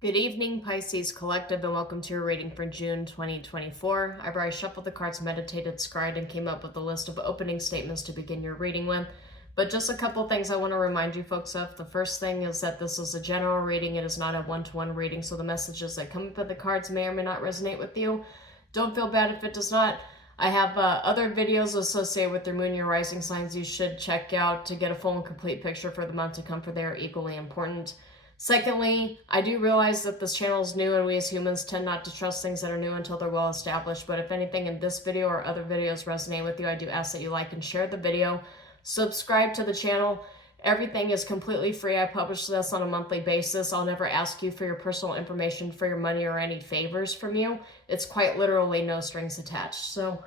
Good evening, Pisces Collective, and welcome to your reading for June 2024. I've already shuffled the cards, meditated, scried, and came up with a list of opening statements to begin your reading with. But just a couple things I want to remind you folks of. The first thing is that this is a general reading. It is not a one-to-one reading, so the messages that come up with the cards may or may not resonate with you. Don't feel bad if it does not. I have other videos associated with your moon, your rising signs you should check out to get a full and complete picture for the month to come, for they are equally important. Secondly, I do realize that this channel is new and we as humans tend not to trust things that are new until they're well established. But if anything in this video or other videos resonate with you, I do ask that you like and share the video. Subscribe to the channel. Everything is completely free. I publish this on a monthly basis. I'll never ask you for your personal information, for your money, or any favors from you. It's quite literally no strings attached. So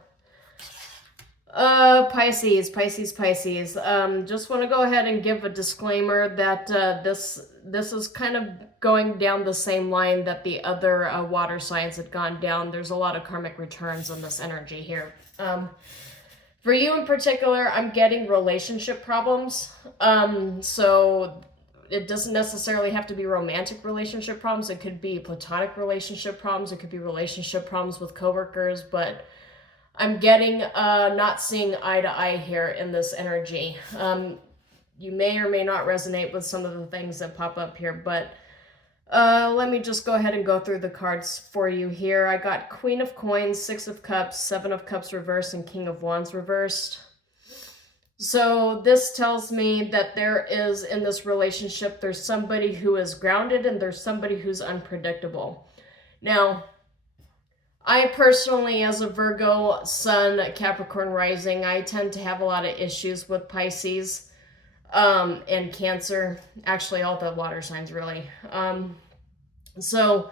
Pisces. Just want to go ahead and give a disclaimer that this is kind of going down the same line that the other water signs had gone down. There's a lot of karmic returns on this energy here. For you in particular, I'm getting relationship problems. So it doesn't necessarily have to be romantic relationship problems. It could be platonic relationship problems. It could be relationship problems with coworkers, but I'm getting not seeing eye to eye here in this energy. You may or may not resonate with some of the things that pop up here, but let me just go ahead and go through the cards for you here. I got Queen of Coins, Six of Cups, Seven of Cups reversed, and King of Wands reversed. So this tells me that there is, in this relationship, there's somebody who is grounded and there's somebody who's unpredictable. Now, I personally, as a Virgo Sun, Capricorn rising, I tend to have a lot of issues with Pisces and Cancer. Actually, all the water signs, really. So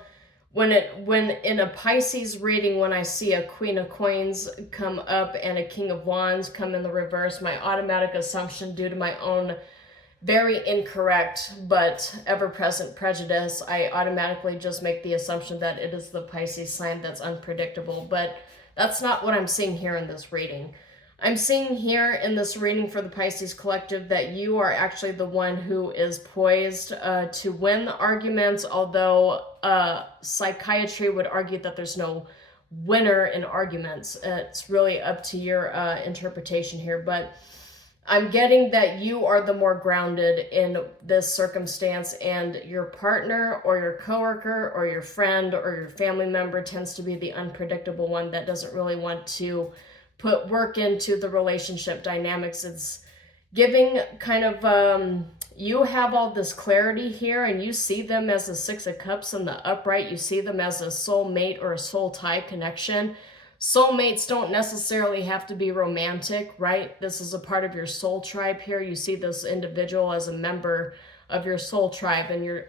when in a Pisces reading, when I see a Queen of Coins come up and a King of Wands come in the reverse, my automatic assumption, due to my own very incorrect but ever-present prejudice, I automatically just make the assumption that it is the Pisces sign that's unpredictable. But that's not what I'm seeing here in this reading. I'm seeing here in this reading for the Pisces Collective that you are actually the one who is poised to win the arguments, although psychiatry would argue that there's no winner in arguments. It's really up to your interpretation here, but I'm getting that you are the more grounded in this circumstance, and your partner or your coworker or your friend or your family member tends to be the unpredictable one that doesn't really want to put work into the relationship dynamics. It's giving kind of, you have all this clarity here and you see them as a Six of Cups in the upright. You see them as a soulmate or a soul tie connection. Soulmates don't necessarily have to be romantic, right? This is a part of your soul tribe here. You see this individual as a member of your soul tribe, and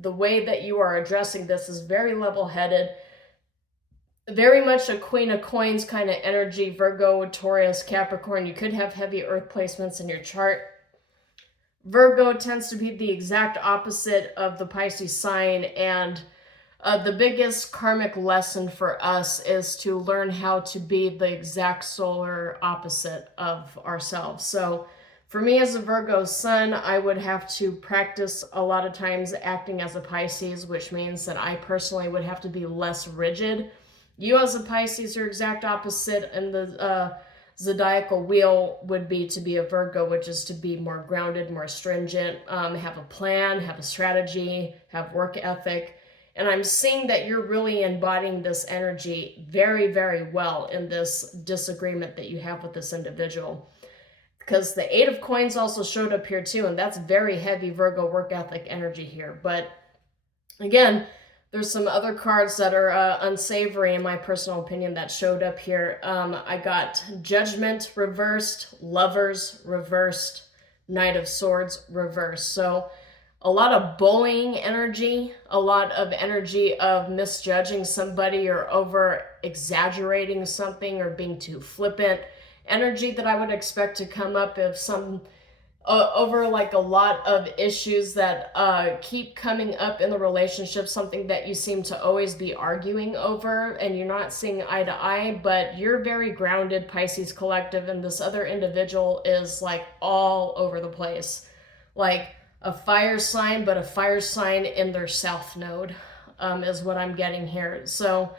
the way that you are addressing this is very level-headed, very much a Queen of Coins kind of energy, Virgo, Taurus, Capricorn. You could have heavy earth placements in your chart. Virgo tends to be the exact opposite of the Pisces sign, and the biggest karmic lesson for us is to learn how to be the exact solar opposite of ourselves. So for me as a Virgo Sun, I would have to practice a lot of times acting as a Pisces, which means that I personally would have to be less rigid. You as a Pisces, your exact opposite in the zodiacal wheel would be to be a Virgo, which is to be more grounded, more stringent, have a plan, have a strategy, have work ethic. And I'm seeing that you're really embodying this energy very, very well in this disagreement that you have with this individual. Because the Eight of Coins also showed up here too, and that's very heavy Virgo work ethic energy here. But again, there's some other cards that are unsavory, in my personal opinion, that showed up here. I got Judgment reversed, Lovers reversed, Knight of Swords reversed. So a lot of bullying energy, a lot of energy of misjudging somebody or over exaggerating something or being too flippant. Energy that I would expect to come up if over like a lot of issues that keep coming up in the relationship, something that you seem to always be arguing over and you're not seeing eye to eye, but you're very grounded, Pisces Collective, and this other individual is like all over the place. Like a fire sign, but a fire sign in their south node. is what I'm getting here. So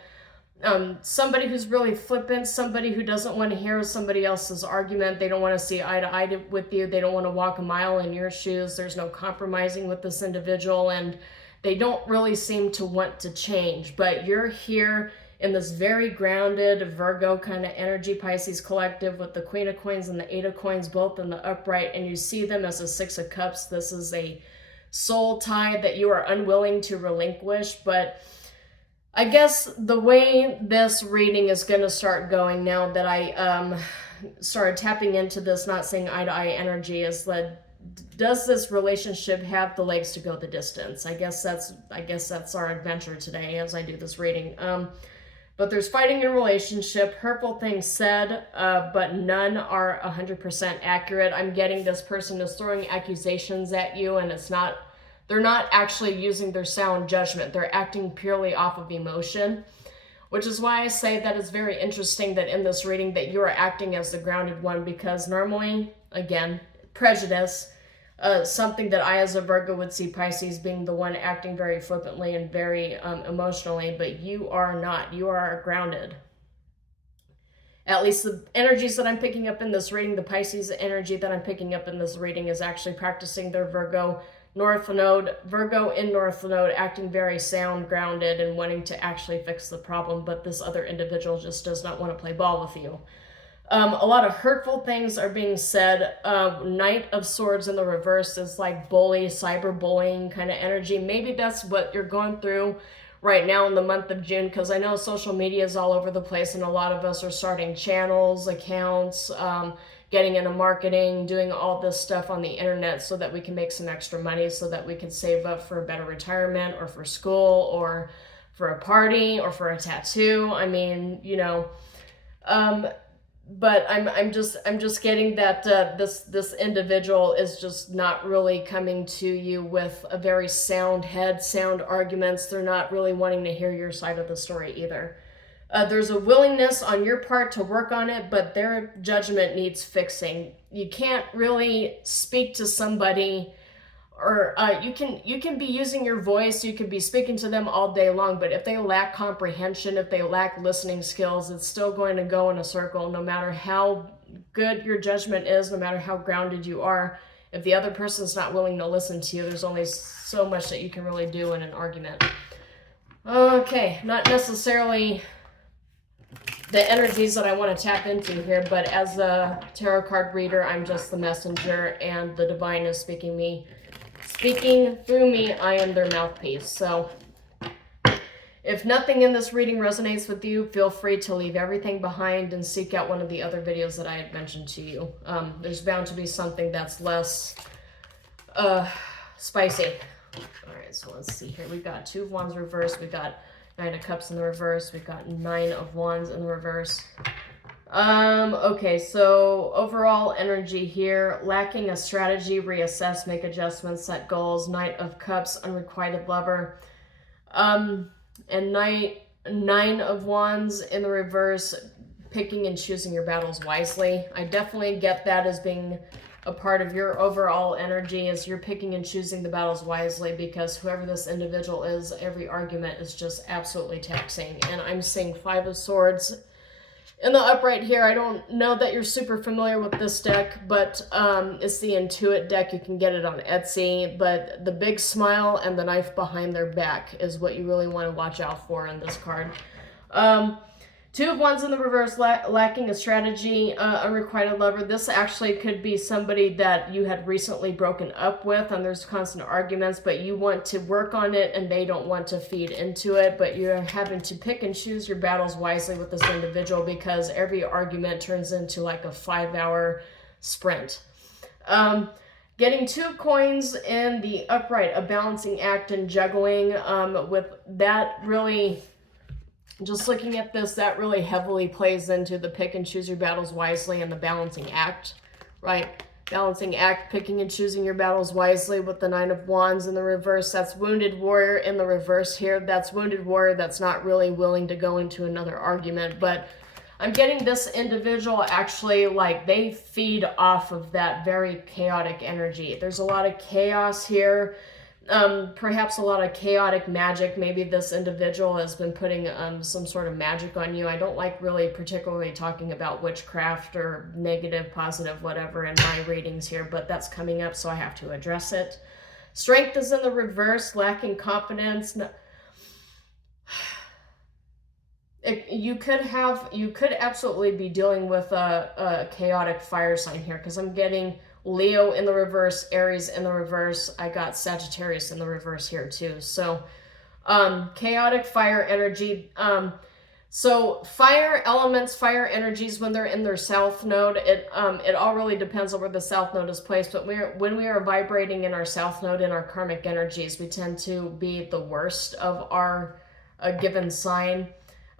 somebody who's really flippant, somebody who doesn't want to hear somebody else's argument. They don't want to see eye to eye with you. They don't want to walk a mile in your shoes. There's no compromising with this individual, and they don't really seem to want to change. But you're here in this very grounded Virgo kind of energy, Pisces collective, with the Queen of Coins and the Eight of Coins both in the upright, and you see them as a Six of Cups. This is a soul tie that you are unwilling to relinquish. But I guess the way this reading is going to start going now that I started tapping into this not seeing eye to eye energy is that, does this relationship have the legs to go the distance? I guess that's our adventure today as I do this reading. But there's fighting in a relationship, hurtful things said, but none are 100% accurate. I'm getting this person is throwing accusations at you, and they're not actually using their sound judgment. They're acting purely off of emotion, which is why I say that it's very interesting that in this reading that you are acting as the grounded one, because normally, again, prejudice, something that I as a Virgo would see Pisces being the one acting very flippantly and very emotionally, but you are not. You are grounded. At least the energies that I'm picking up in this reading, the Pisces energy that I'm picking up in this reading is actually practicing their Virgo North Node, Virgo in North Node, acting very sound, grounded, and wanting to actually fix the problem, but this other individual just does not want to play ball with you. A lot of hurtful things are being said. Knight of Swords in the reverse is like bully, cyberbullying kind of energy. Maybe that's what you're going through right now in the month of June, because I know social media is all over the place, and a lot of us are starting channels, accounts, getting into marketing, doing all this stuff on the internet so that we can make some extra money, so that we can save up for a better retirement or for school or for a party or for a tattoo. I mean, you know, but I'm just getting that this individual is just not really coming to you with a very sound head, sound arguments. They're not really wanting to hear your side of the story either. There's a willingness on your part to work on it, but their judgment needs fixing. You can't really speak to somebody, or you can be using your voice, you could be speaking to them all day long, but if they lack comprehension, if they lack listening skills, it's still going to go in a circle no matter how good your judgment is, no matter how grounded you are. If the other person's not willing to listen to you, there's only so much that you can really do in an argument. Okay, not necessarily the energies that I want to tap into here, but as a tarot card reader, I'm just the messenger, and the divine is speaking through me. I am their mouthpiece. So if nothing in this reading resonates with you, feel free to leave everything behind and seek out one of the other videos that I had mentioned to you. There's bound to be something that's less spicy. All right, so let's see here. We got Two of Wands reversed. We got Nine of Cups in the reverse. We've got Nine of Wands in the reverse. Okay, so overall energy here, lacking a strategy, reassess, make adjustments, set goals. Knight of Cups, unrequited lover. And Nine of Wands in the reverse, picking and choosing your battles wisely. I definitely get that as being a part of your overall energy, is you're picking and choosing the battles wisely, because whoever this individual is, every argument is just absolutely taxing. And I'm seeing Five of Swords in the upright here. I don't know that you're super familiar with this deck, but it's the Intuit deck. You can get it on Etsy, but the big smile and the knife behind their back is what you really want to watch out for in this card. Two of Wands in the reverse, lacking a strategy, unrequited lover. This actually could be somebody that you had recently broken up with, and there's constant arguments, but you want to work on it and they don't want to feed into it, but you're having to pick and choose your battles wisely with this individual, because every argument turns into like a 5-hour sprint. Getting Two of Coins in the upright, a balancing act and juggling, with that really... Just looking at this, that really heavily plays into the pick and choose your battles wisely and the balancing act, right? Balancing act, picking and choosing your battles wisely with the Nine of Wands in the reverse. That's Wounded Warrior in the reverse here. That's Wounded Warrior that's not really willing to go into another argument. But I'm getting this individual actually, like, they feed off of that very chaotic energy. There's a lot of chaos here. Perhaps a lot of chaotic magic. Maybe this individual has been putting some sort of magic on you. I don't like really particularly talking about witchcraft or negative, positive, whatever in my readings here, but that's coming up, so I have to address it. Strength is in the reverse, lacking confidence. You could absolutely be dealing with a chaotic fire sign here, because I'm getting Leo in the reverse, Aries in the reverse. I got Sagittarius in the reverse here too. So chaotic fire energy. So fire elements, fire energies, when they're in their south node, it all really depends on where the south node is placed. But when we are vibrating in our south node, in our karmic energies, we tend to be the worst of our given sign.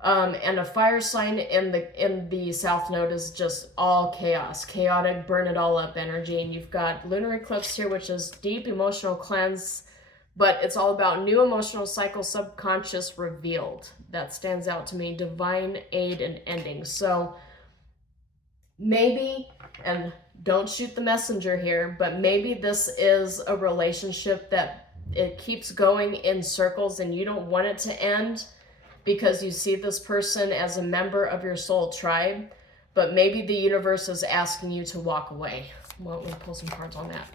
And a fire sign in the south node is just all chaos, chaotic, burn it all up energy. And you've got lunar eclipse here, which is deep emotional cleanse, but it's all about new emotional cycle, subconscious revealed. That stands out to me, divine aid and ending. So maybe, and don't shoot the messenger here, but maybe this is a relationship that it keeps going in circles and you don't want it to end, because you see this person as a member of your soul tribe, but maybe the universe is asking you to walk away. Well, we'll pull some cards on that.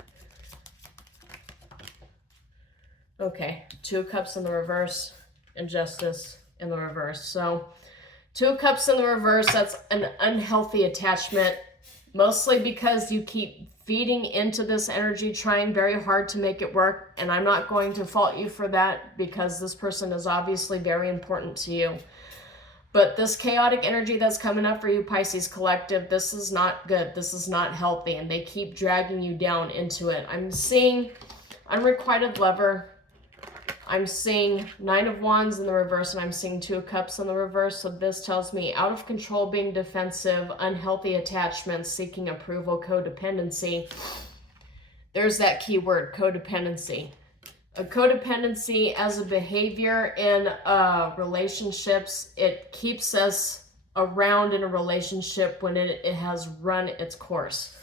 Okay, Two of Cups in the reverse, and Justice in the reverse. So, Two of Cups in the reverse, that's an unhealthy attachment, mostly because you keep feeding into this energy, trying very hard to make it work. And I'm not going to fault you for that, because this person is obviously very important to you. But this chaotic energy that's coming up for you, Pisces collective, this is not good. This is not healthy. And they keep dragging you down into it. I'm seeing unrequited lover. I'm seeing Nine of Wands in the reverse, and I'm seeing Two of Cups in the reverse. So this tells me out of control, being defensive, unhealthy attachments, seeking approval, codependency. There's that key word, codependency. A codependency as a behavior in relationships, it keeps us around in a relationship when it has run its course.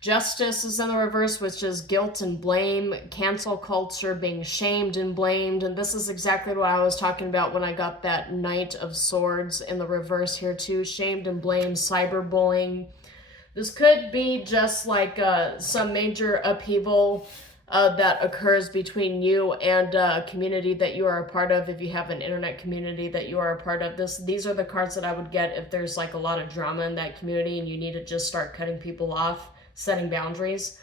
Justice is in the reverse, which is guilt and blame, cancel culture, being shamed and blamed. And this is exactly what I was talking about when I got that Knight of Swords in the reverse here too. Shamed and blamed, cyberbullying. This could be just like some major upheaval that occurs between you and a community that you are a part of, if you have an internet community that you are a part of. These are the cards that I would get if there's like a lot of drama in that community and you need to just start cutting people off, setting boundaries.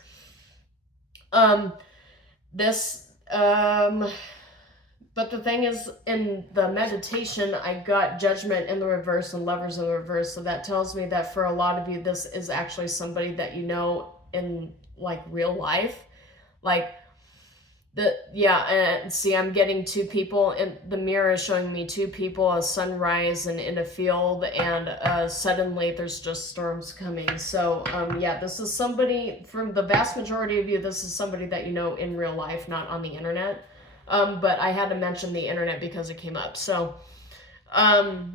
But the thing is, in the meditation, I got Judgment in the reverse and Lovers in the reverse. So that tells me that for a lot of you, this is actually somebody that you know in like real life. Like, and see, I'm getting two people, and the mirror is showing me two people, a sunrise and in a field, and suddenly there's just storms coming. So yeah, this is somebody, from the vast majority of you, this is somebody that you know in real life, not on the internet. But I had to mention the internet because it came up. So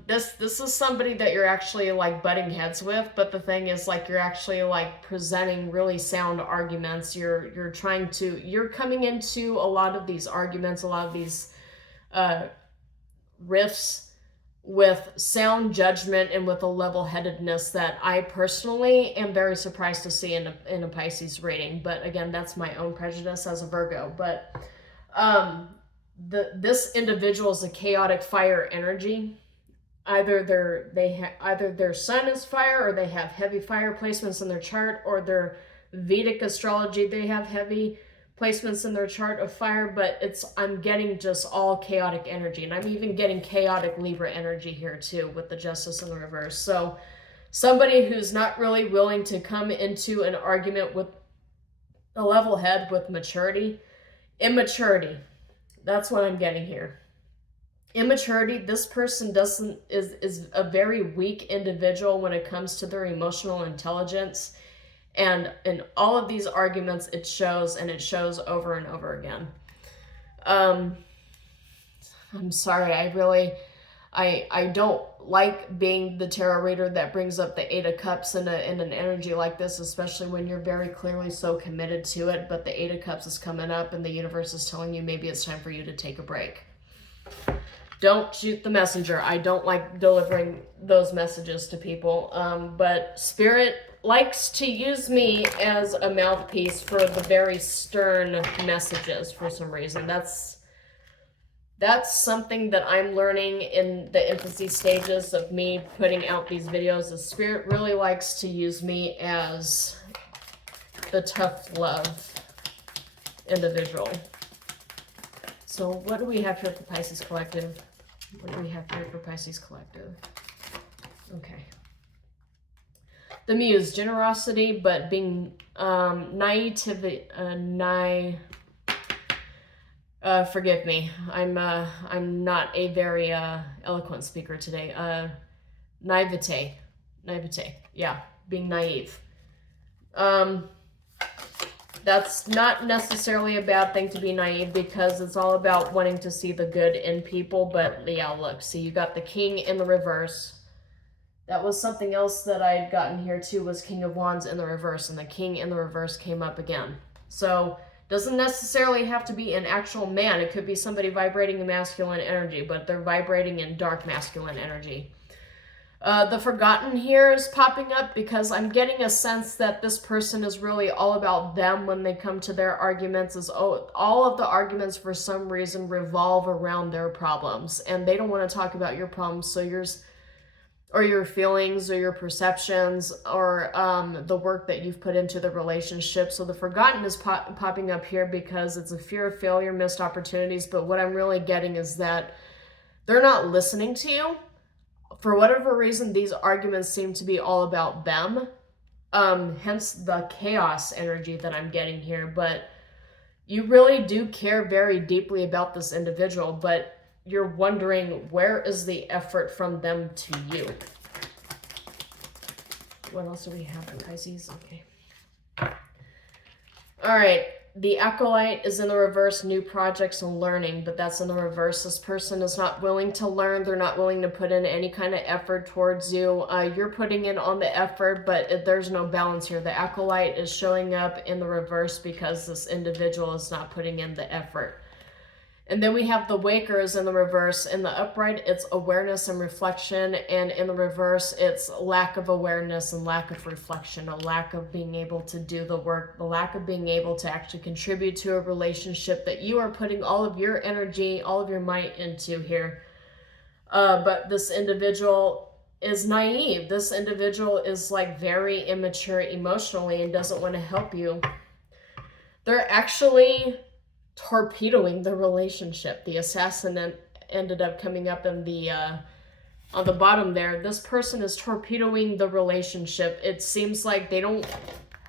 this is somebody that you're actually like butting heads with, but the thing is, like, you're actually like presenting really sound arguments. You're coming into a lot of these arguments, a lot of these riffs with sound judgment and with a level-headedness that I personally am very surprised to see in a Pisces reading. But again, that's my own prejudice as a Virgo. But this individual is a chaotic fire energy. Either their sun is fire, or they have heavy fire placements in their chart, or their Vedic astrology, they have heavy placements in their chart of fire. But I'm getting just all chaotic energy, and I'm even getting chaotic Libra energy here too with the Justice in the reverse. So somebody who's not really willing to come into an argument with a level head, with maturity. Immaturity. That's what I'm getting here. Immaturity. This person is a very weak individual when it comes to their emotional intelligence. And in all of these arguments, it shows, and it shows over and over again. I'm sorry, I don't like being the tarot reader that brings up the Eight of Cups in an energy like this, especially when you're very clearly so committed to it, but the Eight of Cups is coming up and the universe is telling you maybe it's time for you to take a break. Don't shoot the messenger. I don't like delivering those messages to people, but Spirit likes to use me as a mouthpiece for the very stern messages for some reason. That's something that I'm learning in the infancy stages of me putting out these videos. The Spirit really likes to use me as the tough love individual. So what do we have here for Pisces Collective? What do we have here for Pisces Collective? Okay. The Muse, generosity, but being naivety, forgive me. I'm not a very eloquent speaker today. Naivete. Yeah, being naive. That's not necessarily a bad thing to be naive, because it's all about wanting to see the good in people. But yeah, look, see, you got the King in the reverse. That was something else that I had gotten here too, was King of Wands in the reverse, and the King in the reverse came up again. So doesn't necessarily have to be an actual man. It could be somebody vibrating in masculine energy, but they're vibrating in dark masculine energy. The Forgotten here is popping up because I'm getting a sense that this person is really all about them when they come to their arguments. All of the arguments for some reason revolve around their problems, and they don't want to talk about your problems, so or your feelings or your perceptions or the work that you've put into the relationship. So the Forgotten is popping up here because it's a fear of failure, missed opportunities. But what I'm really getting is that they're not listening to you. For whatever reason, these arguments seem to be all about them. Hence the chaos energy that I'm getting here. But you really do care very deeply about this individual, but you're wondering, where is the effort from them to you? What else do we have for Pisces? Okay. All right. The Acolyte is in the reverse, new projects and learning, but that's in the reverse. This person is not willing to learn. They're not willing to put in any kind of effort towards you. You're putting in on the effort, but there's no balance here. The Acolyte is showing up in the reverse because this individual is not putting in the effort. And then we have the Waker is in the reverse. In the upright, it's awareness and reflection. And in the reverse, it's lack of awareness and lack of reflection, a lack of being able to do the work, the lack of being able to actually contribute to a relationship that you are putting all of your energy, all of your might into here. But this individual is naive. This individual is like very immature emotionally and doesn't want to help you. They're actually torpedoing the relationship. The Assassin ended up coming up in the on the bottom there. This person is torpedoing the relationship. It seems like they don't,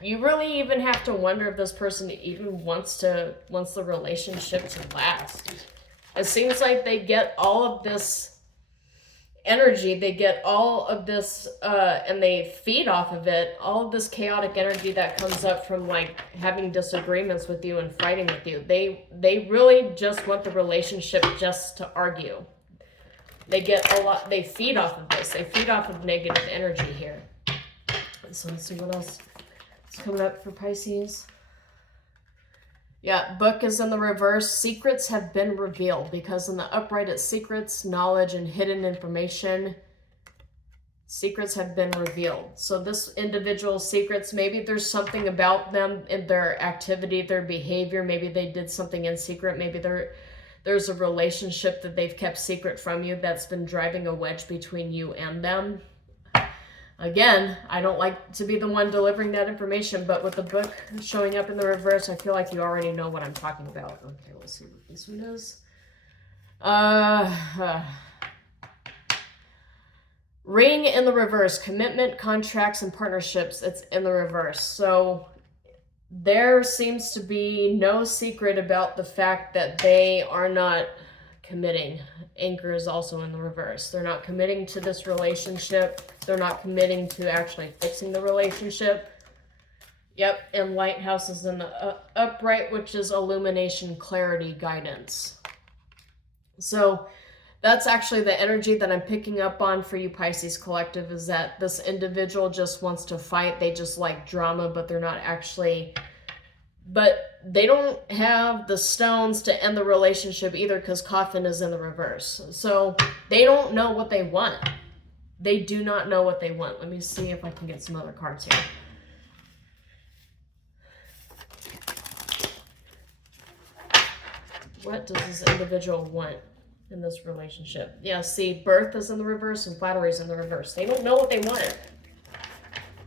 you really even have to wonder if this person even wants the relationship to last. It seems like they get all of this energy, they get all of this and they feed off of it, all of this chaotic energy that comes up from like having disagreements with you and fighting with you. They really just want the relationship just to argue. They get a lot, they feed off of this, they feed off of negative energy here. So let's see what else is coming up for Pisces. Yeah, Book is in the reverse. Secrets have been revealed, because in the upright it's secrets, knowledge, and hidden information. Secrets have been revealed. So this individual's secrets, maybe there's something about them in their activity, their behavior. Maybe they did something in secret. Maybe there's a relationship that they've kept secret from you that's been driving a wedge between you and them. Again, I don't like to be the one delivering that information, but with the Book showing up in the reverse, I feel like you already know what I'm talking about. Okay, let's see what this one is. Ring in the reverse. Commitment, contracts, and partnerships. It's in the reverse. So there seems to be no secret about the fact that they are not committing. Anchor is also in the reverse. They're not committing to this relationship. They're not committing to actually fixing the relationship. Yep, and Lighthouse is in the upright, which is illumination, clarity, guidance. So That's actually the energy that I'm picking up on for you Pisces collective, is that this individual just wants to fight. They just like drama, but they're not actually, but they don't have the stones to end the relationship either, because Coffin is in the reverse. So they don't know what they want. They do not know what they want. Let me see if I can get some other cards here. What does this individual want in this relationship? Yeah, see, birth is in the reverse and flattery is in the reverse. They don't know what they want.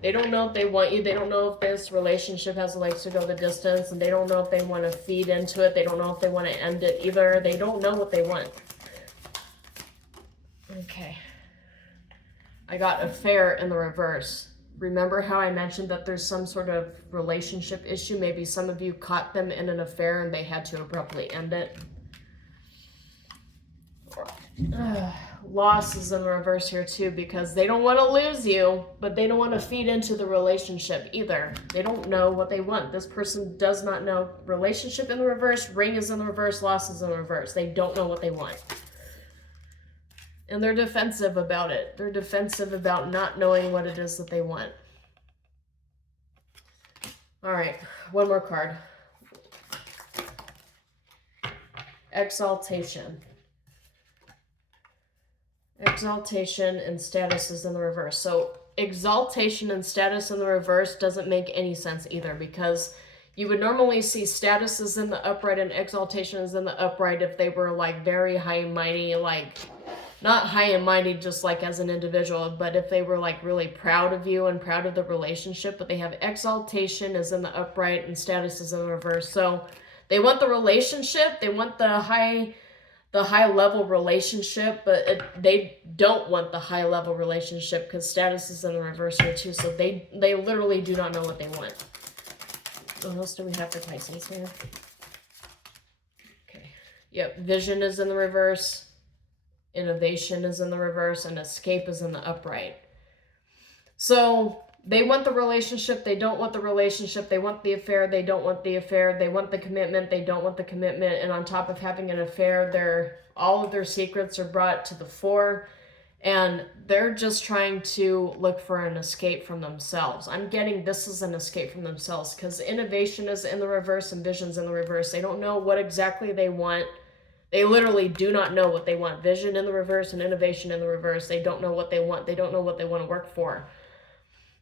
They don't know if they want you. They don't know if this relationship has legs to go the distance, and they don't know if they want to feed into it. They don't know if they want to end it either. They don't know what they want. Okay. I got affair in the reverse. Remember how I mentioned that there's some sort of relationship issue? Maybe some of you caught them in an affair and they had to abruptly end it. Loss is in the reverse here too, because they don't want to lose you, but they don't want to feed into the relationship either. They don't know what they want. This person does not know. Relationship in the reverse, ring is in the reverse, loss is in the reverse. They don't know what they want. And they're defensive about it. They're defensive about not knowing what it is that they want. All right, one more card. Exaltation. Exaltation and status is in the reverse. So exaltation and status in the reverse doesn't make any sense either, because you would normally see status is in the upright and exaltation is in the upright if they were like very high and mighty, like not high and mighty just like as an individual, but if they were like really proud of you and proud of the relationship. But they have exaltation is in the upright and status is in the reverse. So they want the relationship, they want the high level relationship, but they don't want the high level relationship because status is in the reverse here too. So they literally do not know what they want. What else do we have for Pisces here? Okay. Yep. Vision is in the reverse. Innovation is in the reverse, and escape is in the upright. So they want the relationship, they don't want the relationship, they want the affair, they don't want the affair, they want the commitment, they don't want the commitment, and on top of having an affair, all of their secrets are brought to the fore, and they're just trying to look for an escape from themselves. I'm getting this is an escape from themselves, because innovation is in the reverse and vision's in the reverse. They don't know what exactly they want. They literally do not know what they want. Vision in the reverse and innovation in the reverse. They don't know what they want. They don't know what they want to work for.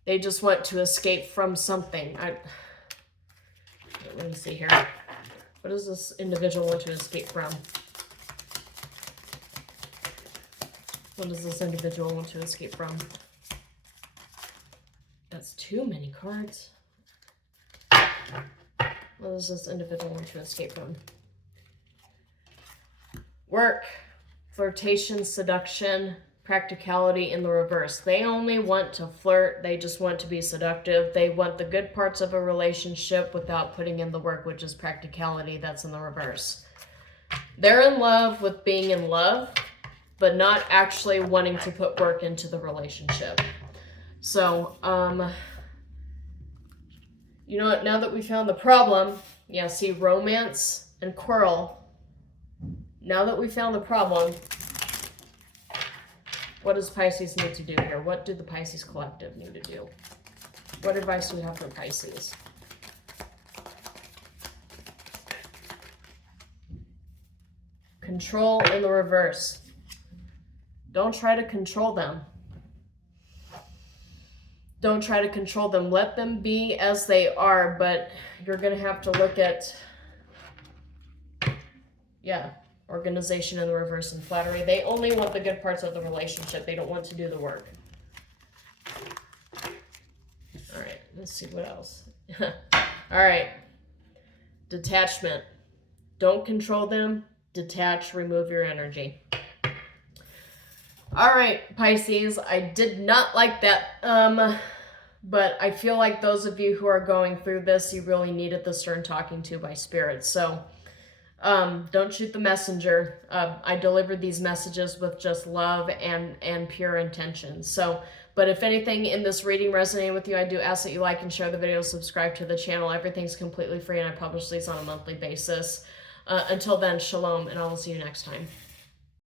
They just want to escape from something. Let me see here. What does this individual want to escape from? What does this individual want to escape from? That's too many cards. What does this individual want to escape from? Work, flirtation, seduction, practicality in the reverse. They only want to flirt. They just want to be seductive. They want the good parts of a relationship without putting in the work, which is practicality. That's in the reverse. They're in love with being in love, but not actually wanting to put work into the relationship. So, you know what? Now that we found the problem, yeah, see, romance and quarrel. Now that we found the problem, what does Pisces need to do here? What do the Pisces collective need to do? What advice do we have for Pisces? Control in the reverse. Don't try to control them. Don't try to control them. Let them be as they are, but you're going to have to look at, yeah, organization in the reverse and flattery. They only want the good parts of the relationship. They don't want to do the work. All right, let's see what else. All right, detachment. Don't control them. Detach, remove your energy. All right, Pisces, I did not like that, but I feel like those of you who are going through this, you really needed the stern talking to by spirit. So don't shoot the messenger. I delivered these messages with just love and pure intention. So, but if anything in this reading resonated with you, I do ask that you like and share the video, subscribe to the channel. Everything's completely free, and I publish these on a monthly basis. Until then, shalom, and I will see you next time.